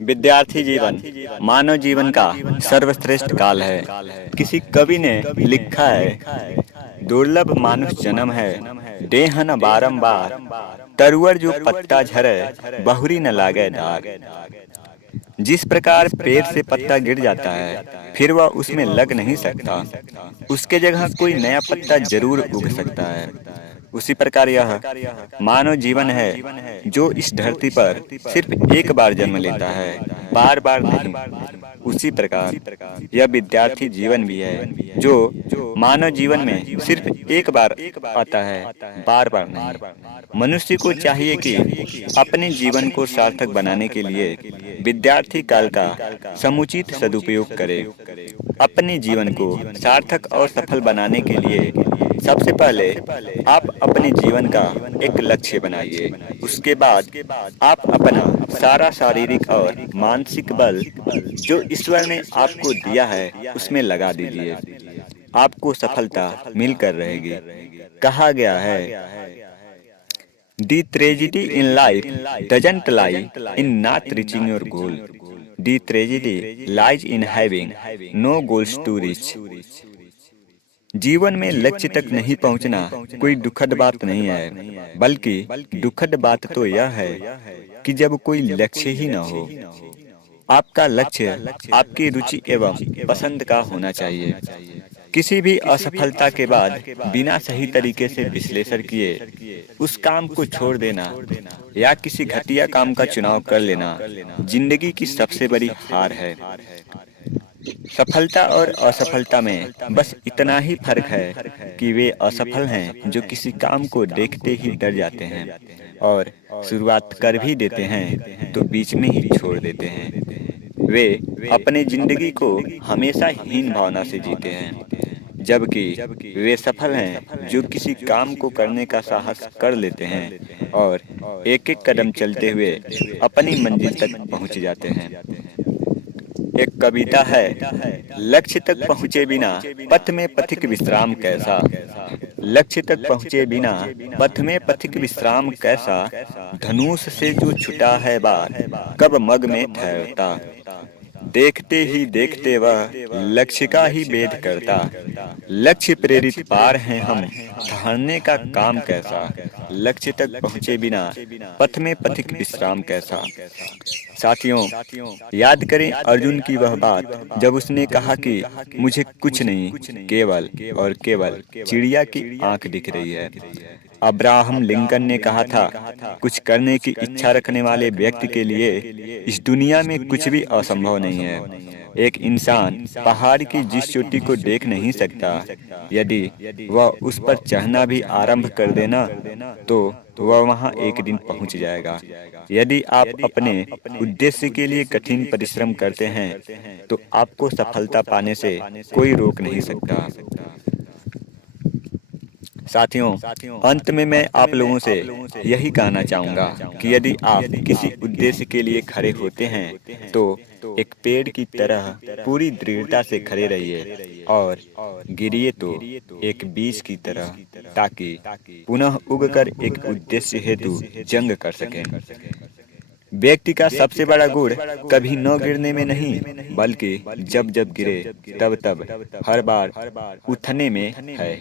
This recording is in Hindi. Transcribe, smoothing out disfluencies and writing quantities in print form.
विद्यार्थी जीवन मानव जीवन का सर्वश्रेष्ठ काल है। किसी कवि ने लिखा है, दुर्लभ मानुष जन्म है, देह न बारंबार, तरुवर जो पत्ता झरे, बहुरी न लागे दाग। जिस प्रकार पेड़ से पत्ता गिर जाता है, फिर वह उसमें लग नहीं सकता, उसके जगह कोई नया पत्ता जरूर उग सकता है। उसी प्रकार यह मानव जीवन है, जो इस धरती पर सिर्फ एक बार जन्म लेता है, बार बार नहीं। उसी प्रकार यह विद्यार्थी जीवन भी है, जो मानव जीवन में सिर्फ एक बार आता है, बार बार नहीं। मनुष्य को चाहिए कि अपने जीवन को सार्थक बनाने के लिए विद्यार्थी काल का समुचित सदुपयोग करे। अपने जीवन को सार्थक और सफल बनाने के लिए सबसे पहले आप अपने जीवन का एक लक्ष्य बनाइए। उसके बाद आप अपना सारा शारीरिक और मानसिक बल जो ईश्वर ने आपको दिया है उसमें लगा दीजिए। आपको सफलता मिलकर रहेगी। कहा गया है, The tragedy in life doesn't lie in not reaching your goal. The tragedy lies in having no goals to reach. जीवन में लक्ष्य तक नहीं पहुंचना कोई दुखद बात नहीं है, बल्कि दुखद बात तो यह है कि जब कोई लक्ष्य ही न हो। आपका लक्ष्य आपकी रुचि एवं पसंद का होना चाहिए। किसी भी असफलता के बाद बिना सही तरीके से विश्लेषण किए उस काम को छोड़ देना या किसी घटिया काम का चुनाव कर लेना जिंदगी की सबसे बड़ी हार है। सफलता और असफलता में बस इतना ही फर्क है कि वे असफल हैं जो किसी काम को देखते ही डर जाते हैं और शुरुआत कर भी देते हैं तो बीच में ही छोड़ देते हैं। वे अपने जिंदगी को हमेशा हीन भावना से जीते हैं, जबकि वे सफल हैं जो किसी काम को करने का साहस कर लेते हैं और एक एक कदम चलते हुए अपनी मंजिल तक पहुंच जाते हैं। एक कविता है, लक्ष्य तक पहुँचे बिना पथ में पथिक विश्राम कैसा। लक्ष्य तक पहुँचे बिना पथ में पथिक विश्राम कैसा, धनुष से जो छुटा है बार कब मग में ठहरता। देखते ही देखते वह लक्ष्य का ही भेद करता। लक्ष्य प्रेरित पार हैं हम, ठहरने का काम कैसा। लक्ष्य तक पहुँचे बिना पथ में पथिक विश्राम कैसा। साथियों, याद करें अर्जुन की वह बात जब उसने कहा कि मुझे कुछ नहीं, केवल और केवल चिड़िया की आंख दिख रही है। अब्राहम लिंकन ने कहा था, कुछ करने की इच्छा रखने वाले व्यक्ति के लिए इस दुनिया में कुछ भी असंभव नहीं है। एक इंसान पहाड़ की जिस चोटी को देख नहीं सकता, यदि वह उस पर चढ़ना भी आरंभ कर देना तो वह वहां एक दिन पहुंच जाएगा। यदि आप अपने उद्देश्य के लिए कठिन परिश्रम करते हैं तो आपको सफलता पाने से कोई रोक नहीं सकता। साथियों, अंत में मैं आप लोगों से यही कहना चाहूँगा कि यदि आप किसी उद्देश्य के लिए खड़े होते हैं तो एक पेड़ की तरह पूरी दृढ़ता से खड़े रहिए और गिरिए तो एक बीज की तरह, ताकि पुनः उगकर एक उद्देश्य हेतु जंग कर सकें। व्यक्ति का सबसे बड़ा गुण कभी न गिरने में नहीं, बल्कि जब जब गिरे तब तब हर बार उठने में है।